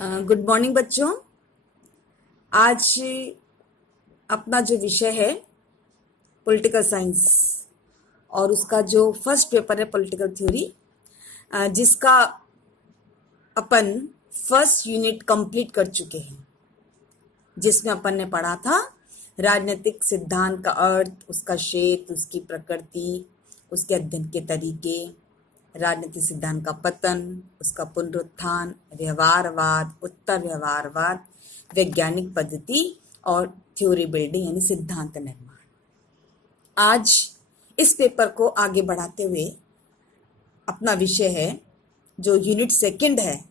Good morning बच्चों। आज अपना जो विषय है पॉलिटिकल साइंस और उसका जो फर्स्ट पेपर है पॉलिटिकल थ्योरी, जिसका अपन फर्स्ट यूनिट कंप्लीट कर चुके हैं, जिसमें अपन ने पढ़ा था राजनीतिक सिद्धांत का अर्थ, उसका क्षेत्र, उसकी प्रकृति, उसके अध्ययन के तरीके, राजनीतिक सिद्धांत का पतन, उसका पुनरुत्थान, व्यवहारवाद, उत्तर व्यवहारवाद, वैज्ञानिक पद्धति और थ्योरी बिल्डिंग यानी सिद्धांत निर्माण। आज इस पेपर को आगे बढ़ाते हुए अपना विषय है जो यूनिट सेकंड है,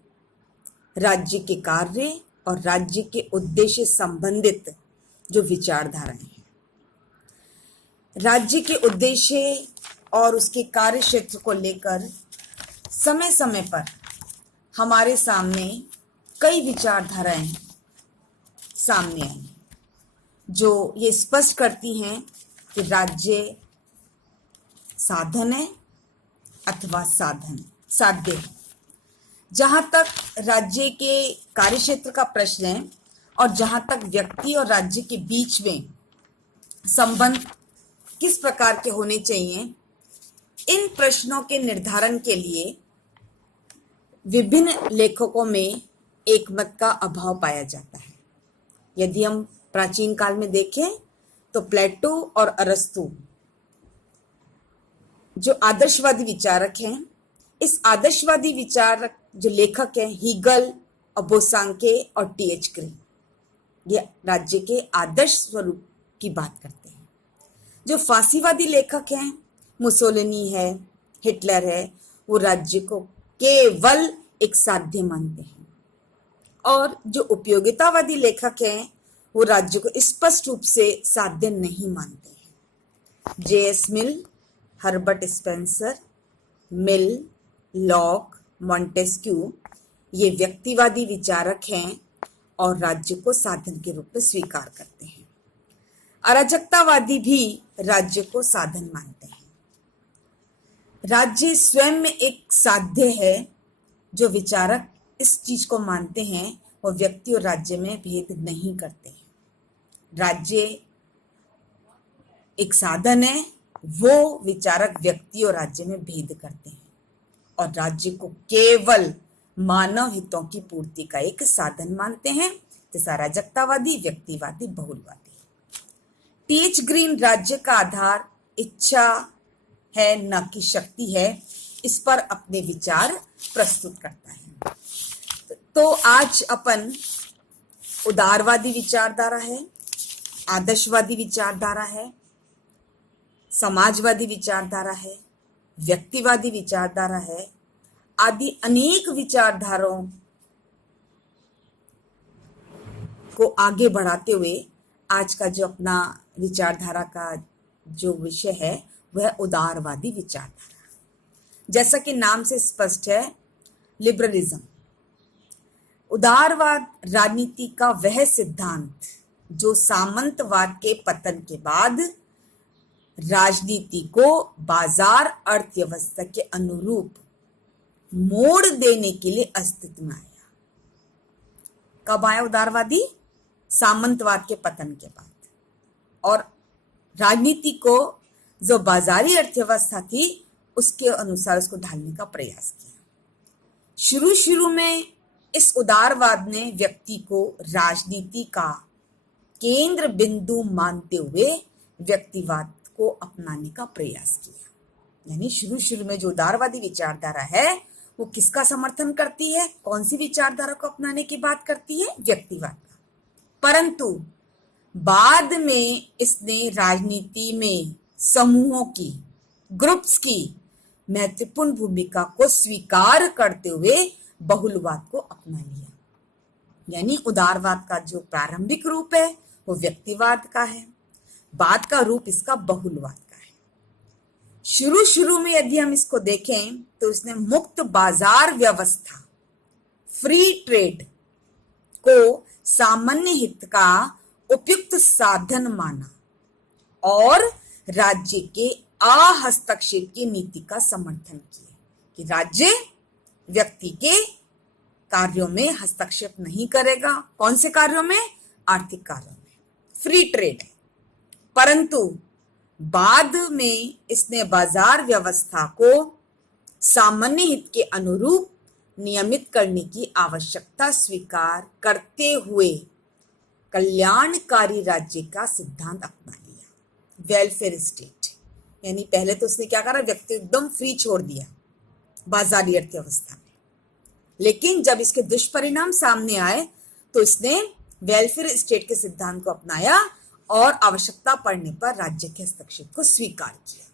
राज्य के कार्य और राज्य के उद्देश्य संबंधित जो विचारधाराएं हैं। राज्य के उद्देश्य और उसके कार्य क्षेत्र को लेकर समय समय पर हमारे सामने कई विचारधाराएं सामने आई जो ये स्पष्ट करती हैं कि राज्य साधन है अथवा साध्य है। जहां तक राज्य के कार्यक्षेत्र का प्रश्न है और जहां तक व्यक्ति और राज्य के बीच में संबंध किस प्रकार के होने चाहिए, इन प्रश्नों के निर्धारण के लिए विभिन्न लेखकों में एकमत का अभाव पाया जाता है। यदि हम प्राचीन काल में देखें तो प्लेटो और अरस्तु जो आदर्शवादी विचारक हैं, इस आदर्शवादी विचारक जो लेखक हैं हीगल और बोसांके और टी.एच. ग्रीन, ये राज्य के आदर्श स्वरूप की बात करते हैं। जो फांसीवादी लेखक हैं, मुसोलिनी है, हिटलर है, वो राज्य को केवल एक साध्य मानते हैं। और जो उपयोगितावादी लेखक हैं वो राज्य को स्पष्ट रूप से साध्य नहीं मानते हैं। जे.एस. मिल, हर्बर्ट स्पेंसर, मिल, लॉक, मॉन्टेस्क्यू ये व्यक्तिवादी विचारक हैं और राज्य को साधन के रूप में स्वीकार करते हैं। अराजकतावादी भी राज्य को साधन मानते हैं। राज्य स्वयं में एक साध्य है। जो विचारक इस चीज को मानते हैं वो व्यक्ति और राज्य में भेद नहीं करते हैं। राज्य एक साधन है, वो विचारक व्यक्ति और राज्य में भेद करते हैं और राज्य को केवल मानव हितों की पूर्ति का एक साधन मानते हैं, जैसा अराजकतावादी, व्यक्तिवादी, बहुलवादी। टी.एच. ग्रीन राज्य का आधार इच्छा है न कि शक्ति है, इस पर अपने विचार प्रस्तुत करता है। तो आज अपन उदारवादी विचारधारा है, आदर्शवादी विचारधारा है, समाजवादी विचारधारा है, व्यक्तिवादी विचारधारा है, आदि अनेक विचारधाराओं को आगे बढ़ाते हुए आज का जो अपना विचारधारा का जो विषय है वह उदारवादी विचारधारा। जैसा कि नाम से स्पष्ट है, लिबरलिज्म। उदारवाद राजनीति का वह सिद्धांत जो सामंतवाद के पतन के बाद राजनीति को बाजार अर्थव्यवस्था के अनुरूप मोड़ देने के लिए अस्तित्व में आया। कब आया उदारवादी? सामंतवाद के पतन के बाद। और राजनीति को जो बाजारी अर्थव्यवस्था थी उसके अनुसार उसको ढालने का प्रयास किया। शुरू में इस उदारवाद ने व्यक्ति को राजनीति का केंद्र बिंदु मानते हुए व्यक्तिवाद को अपनाने का प्रयास किया। यानी शुरू में जो उदारवादी विचारधारा है वो किसका समर्थन करती है? कौन सी विचारधारा को अपनाने की बात करती है? व्यक्तिवाद का। परंतु बाद में इसने राजनीति में समूहों की, ग्रुप्स की महत्वपूर्ण भूमिका को स्वीकार करते हुए बहुलवाद को अपना लिया। यानी उदारवाद का जो प्रारंभिक रूप है वो व्यक्तिवाद का है, बाद का रूप इसका बहुलवाद का है। शुरू में यदि हम इसको देखें तो इसने मुक्त बाजार व्यवस्था, फ्री ट्रेड को सामान्य हित का उपयुक्त साधन माना और राज्य के अहस्तक्षेप की नीति का समर्थन किया कि राज्य व्यक्ति के कार्यों में हस्तक्षेप नहीं करेगा। कौन से कार्यों में? आर्थिक कार्यों में। फ्री ट्रेड है। परंतु बाद में इसने बाजार व्यवस्था को सामान्य हित के अनुरूप नियमित करने की आवश्यकता स्वीकार करते हुए कल्याणकारी राज्य का सिद्धांत अपना लिया, वेलफेयर स्टेट। यानी पहले तो उसने क्या करा, व्यक्ति एकदम फ्री छोड़ दिया बाजारी अर्थव्यवस्था में, लेकिन जब इसके दुष्परिणाम सामने आए तो इसने वेलफेयर स्टेट के सिद्धांत को अपनाया और आवश्यकता पड़ने पर राज्य के हस्तक्षेप को स्वीकार किया।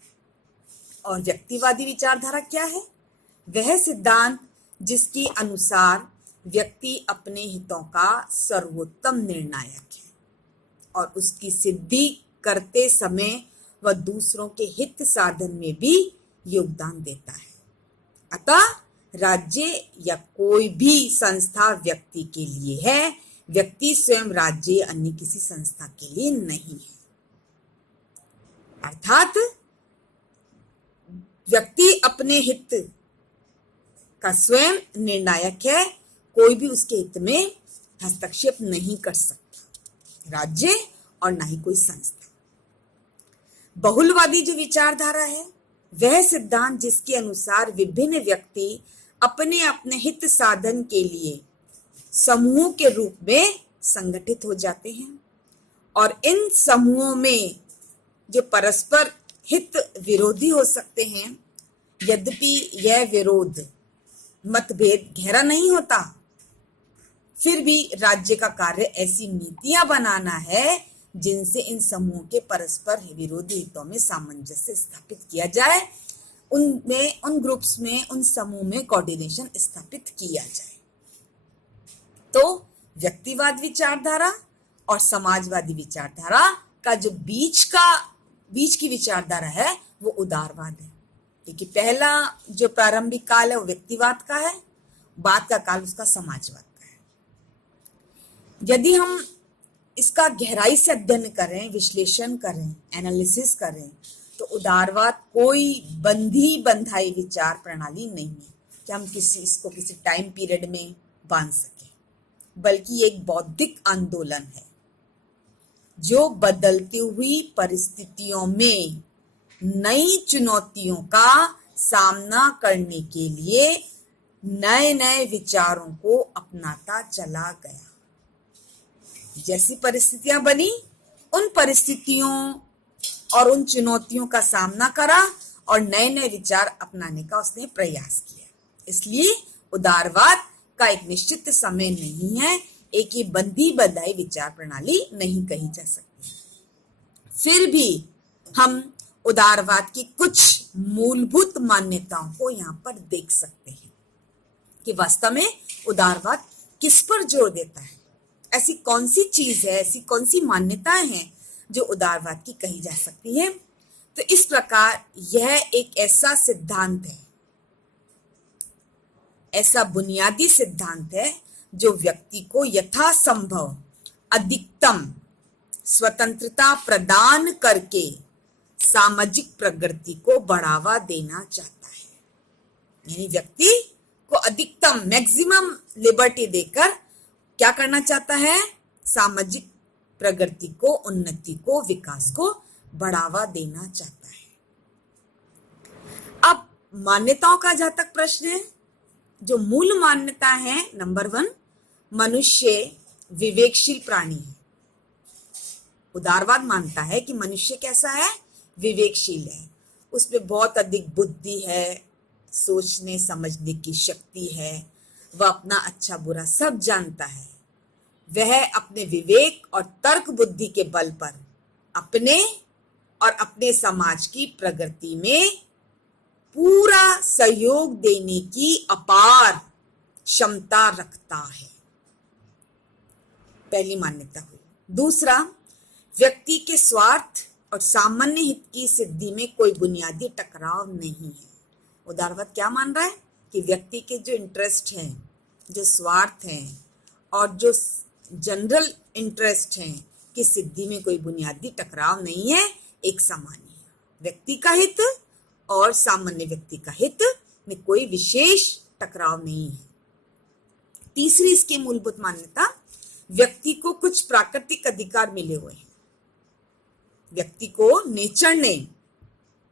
और व्यक्तिवादी विचारधारा क्या है? वह सिद्धांत जिसके अनुसार व्यक्ति अपने हितों का सर्वोत्तम निर्णायक है और उसकी सिद्धि करते समय वह दूसरों के हित साधन में भी योगदान देता है। अतः राज्य या कोई भी संस्था व्यक्ति के लिए है, व्यक्ति स्वयं राज्य या अन्य किसी संस्था के लिए नहीं है। अर्थात व्यक्ति अपने हित का स्वयं निर्णायक है, कोई भी उसके हित में हस्तक्षेप नहीं कर सकता, राज्य और ना ही कोई संस्था। बहुलवादी जो विचारधारा है वह सिद्धांत जिसके अनुसार विभिन्न व्यक्ति अपने अपने हित साधन के लिए समूह के रूप में संगठित हो जाते हैं और इन समूहों में जो परस्पर हित विरोधी हो सकते हैं, यद्यपि यह विरोध मतभेद गहरा नहीं होता, फिर भी राज्य का कार्य ऐसी नीतियां बनाना है जिनसे इन समूहों के परस्पर विरोधी हितों में सामंजस्य स्थापित किया जाए, उन ग्रुप्स में, उन समूह में कोऑर्डिनेशन स्थापित किया जाए। तो व्यक्तिवाद विचारधारा और समाजवादी विचारधारा का जो बीच की विचारधारा है वो उदारवाद है, क्योंकि पहला जो प्रारंभिक काल है वो व्यक्तिवाद का है, बाद का काल उसका समाजवाद का है। यदि हम इसका गहराई से अध्ययन करें, विश्लेषण करें, एनालिसिस करें, तो उदारवाद कोई बंधाई विचार प्रणाली नहीं है कि हम इसको किसी टाइम पीरियड में बांध सके, बल्कि एक बौद्धिक आंदोलन है जो बदलती हुई परिस्थितियों में नई चुनौतियों का सामना करने के लिए नए नए विचारों को अपनाता चला गया। जैसी परिस्थितियां बनी, उन परिस्थितियों और उन चुनौतियों का सामना करा और नए नए विचार अपनाने का उसने प्रयास किया। इसलिए उदारवाद का एक निश्चित समय नहीं है, एक ही बंधाई विचार प्रणाली नहीं कही जा सकती। फिर भी हम उदारवाद की कुछ मूलभूत मान्यताओं को यहाँ पर देख सकते हैं कि वास्तव में उदारवाद किस पर जोर देता है। ऐसी कौन सी चीज है, ऐसी कौन सी मान्यताएं हैं जो उदारवाद की कही जा सकती है। तो इस प्रकार यह एक ऐसा सिद्धांत है, ऐसा बुनियादी सिद्धांत है जो व्यक्ति को यथासंभव अधिकतम स्वतंत्रता प्रदान करके सामाजिक प्रगति को बढ़ावा देना चाहता है। यानी व्यक्ति को अधिकतम मैक्सिमम लिबर्टी देकर क्या करना चाहता है? सामाजिक प्रगति को, उन्नति को, विकास को बढ़ावा देना चाहता है। अब मान्यताओं का जहां तक प्रश्न है, जो मूल मान्यता है, नंबर 1, मनुष्य विवेकशील प्राणी है। उदारवाद मानता है कि मनुष्य कैसा है? विवेकशील है, उसमें बहुत अधिक बुद्धि है, सोचने समझने की शक्ति है, वह अपना अच्छा बुरा सब जानता है। वह अपने विवेक और तर्क बुद्धि के बल पर अपने और अपने समाज की प्रगति में पूरा सहयोग देने की अपार क्षमता रखता है। पहली मान्यता हुई। दूसरा, व्यक्ति के स्वार्थ और सामान्य हित की सिद्धि में कोई बुनियादी टकराव नहीं है। उदारवाद क्या मान रहा है कि व्यक्ति के जो इंटरेस्ट हैं, जो स्वार्थ हैं और जो जनरल इंटरेस्ट हैं की सिद्धि में कोई बुनियादी टकराव नहीं है, एक सामान्य है। व्यक्ति का हित और सामान्य व्यक्ति का हित में कोई विशेष टकराव नहीं है। तीसरी इसकी मूलभूत मान्यता, व्यक्ति को कुछ प्राकृतिक अधिकार मिले हुए हैं। व्यक्ति को नेचर ने,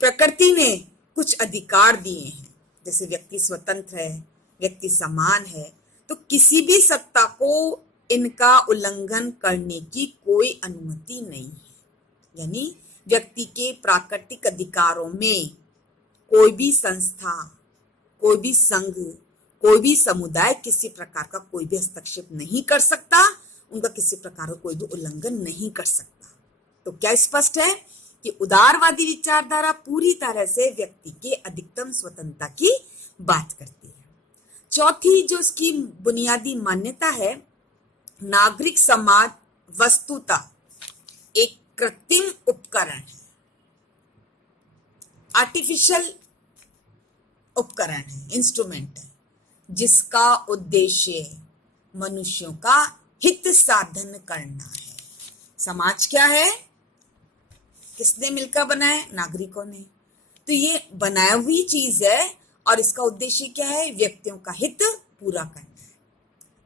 प्रकृति ने कुछ अधिकार दिए हैं, जैसे व्यक्ति स्वतंत्र है, व्यक्ति समान है, तो किसी भी सत्ता को इनका उल्लंघन करने की कोई अनुमति नहीं है। यानी व्यक्ति के प्राकृतिक अधिकारों में कोई भी संस्था, कोई भी संघ, कोई भी समुदाय किसी प्रकार का कोई भी हस्तक्षेप नहीं कर सकता, उनका किसी प्रकार का कोई भी उल्लंघन नहीं कर सकता। तो क्या स्पष्ट है कि उदारवादी विचारधारा पूरी तरह से व्यक्ति के अधिकतम स्वतंत्रता की बात करती है। चौथी जो इसकी बुनियादी मान्यता है, नागरिक समाज वस्तुतः एक कृत्रिम उपकरण है, आर्टिफिशियल उपकरण है, इंस्ट्रूमेंट है, जिसका उद्देश्य मनुष्यों का हित साधन करना है। समाज क्या है? किसने मिलकर बनाया? नागरिकों ने। तो ये बनाई हुई चीज है और इसका उद्देश्य क्या है? व्यक्तियों का हित पूरा करना है।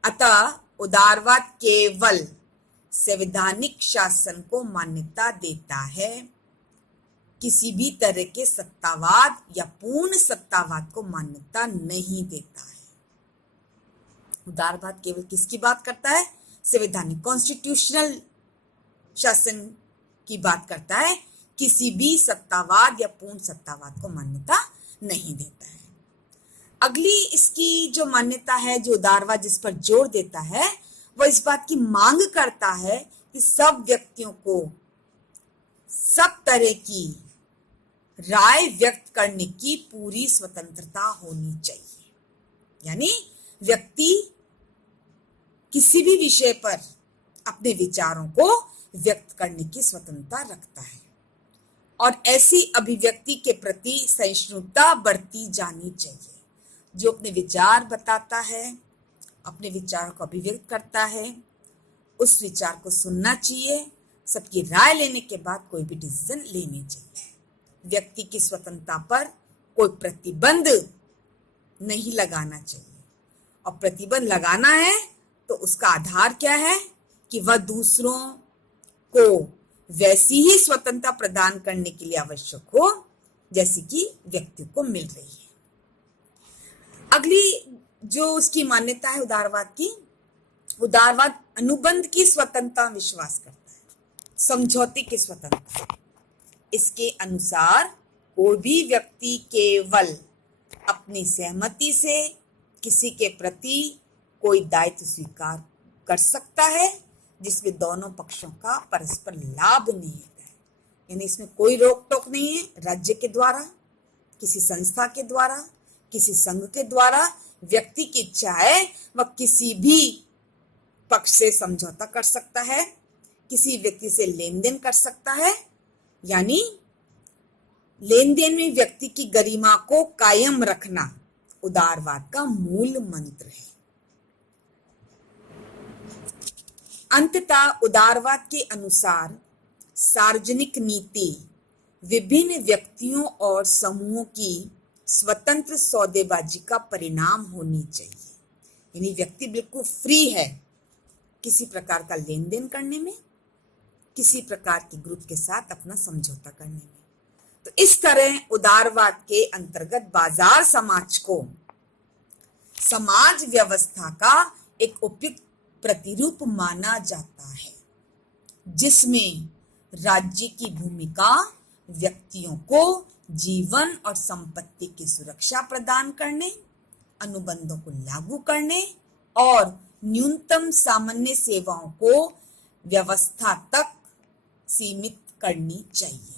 अतः उदारवाद केवल संवैधानिक शासन को मान्यता देता है, किसी भी तरह के सत्तावाद या पूर्ण सत्तावाद को मान्यता नहीं देता है। उदारवाद केवल किसकी बात करता है? संवैधानिक कॉन्स्टिट्यूशनल शासन की बात करता है, किसी भी सत्तावाद या पूर्ण सत्तावाद को मान्यता नहीं देता है। अगली इसकी जो मान्यता है, जो उदारवाद जिस पर जोर देता है, वह इस बात की मांग करता है कि सब व्यक्तियों को सब तरह की राय व्यक्त करने की पूरी स्वतंत्रता होनी चाहिए। यानी व्यक्ति किसी भी विषय पर अपने विचारों को व्यक्त करने की स्वतंत्रता रखता है और ऐसी अभिव्यक्ति के प्रति सहिष्णुता बरती जानी चाहिए। जो अपने विचार बताता है, अपने विचारों को अभिव्यक्त करता है, उस विचार को सुनना चाहिए, सबकी राय लेने के बाद कोई भी डिसीजन लेनी चाहिए। व्यक्ति की स्वतंत्रता पर कोई प्रतिबंध नहीं लगाना चाहिए, और प्रतिबंध लगाना है तो उसका आधार क्या है कि वह दूसरों को वैसी ही स्वतंत्रता प्रदान करने के लिए आवश्यक हो जैसी कि व्यक्ति को मिल रही है। अगली जो उसकी मान्यता है उदारवाद की, उदारवाद अनुबंध की स्वतंत्रता विश्वास करता है, समझौते की स्वतंत्रता। इसके अनुसार कोई भी व्यक्ति केवल अपनी सहमति से किसी के प्रति कोई दायित्व स्वीकार कर सकता है जिसमें दोनों पक्षों का परस्पर लाभ निहित है। यानी इसमें कोई रोक टोक नहीं है राज्य के द्वारा, किसी संस्था के द्वारा, किसी संघ के द्वारा। व्यक्ति की इच्छा है वह किसी भी पक्ष से समझौता कर सकता है, किसी व्यक्ति से लेन देन कर सकता है। यानी लेन देन में व्यक्ति की गरिमा को कायम रखना उदारवाद का मूल मंत्र है। अंततः उदारवाद के अनुसार सार्वजनिक नीति विभिन्न व्यक्तियों और समूहों की स्वतंत्र सौदेबाजी का परिणाम होनी चाहिए। यानी व्यक्ति बिल्कुल फ्री है किसी प्रकार का लेन देन करने में, किसी प्रकार के ग्रुप के साथ अपना समझौता करने में। तो इस तरह उदारवाद के अंतर्गत बाजार समाज को समाज व्यवस्था का एक उपयुक्त प्रतिरूप माना जाता है, जिसमें राज्य की भूमिका व्यक्तियों को जीवन और संपत्ति की सुरक्षा प्रदान करने, अनुबंधों को लागू करने और न्यूनतम सामान्य सेवाओं को व्यवस्था तक सीमित करनी चाहिए।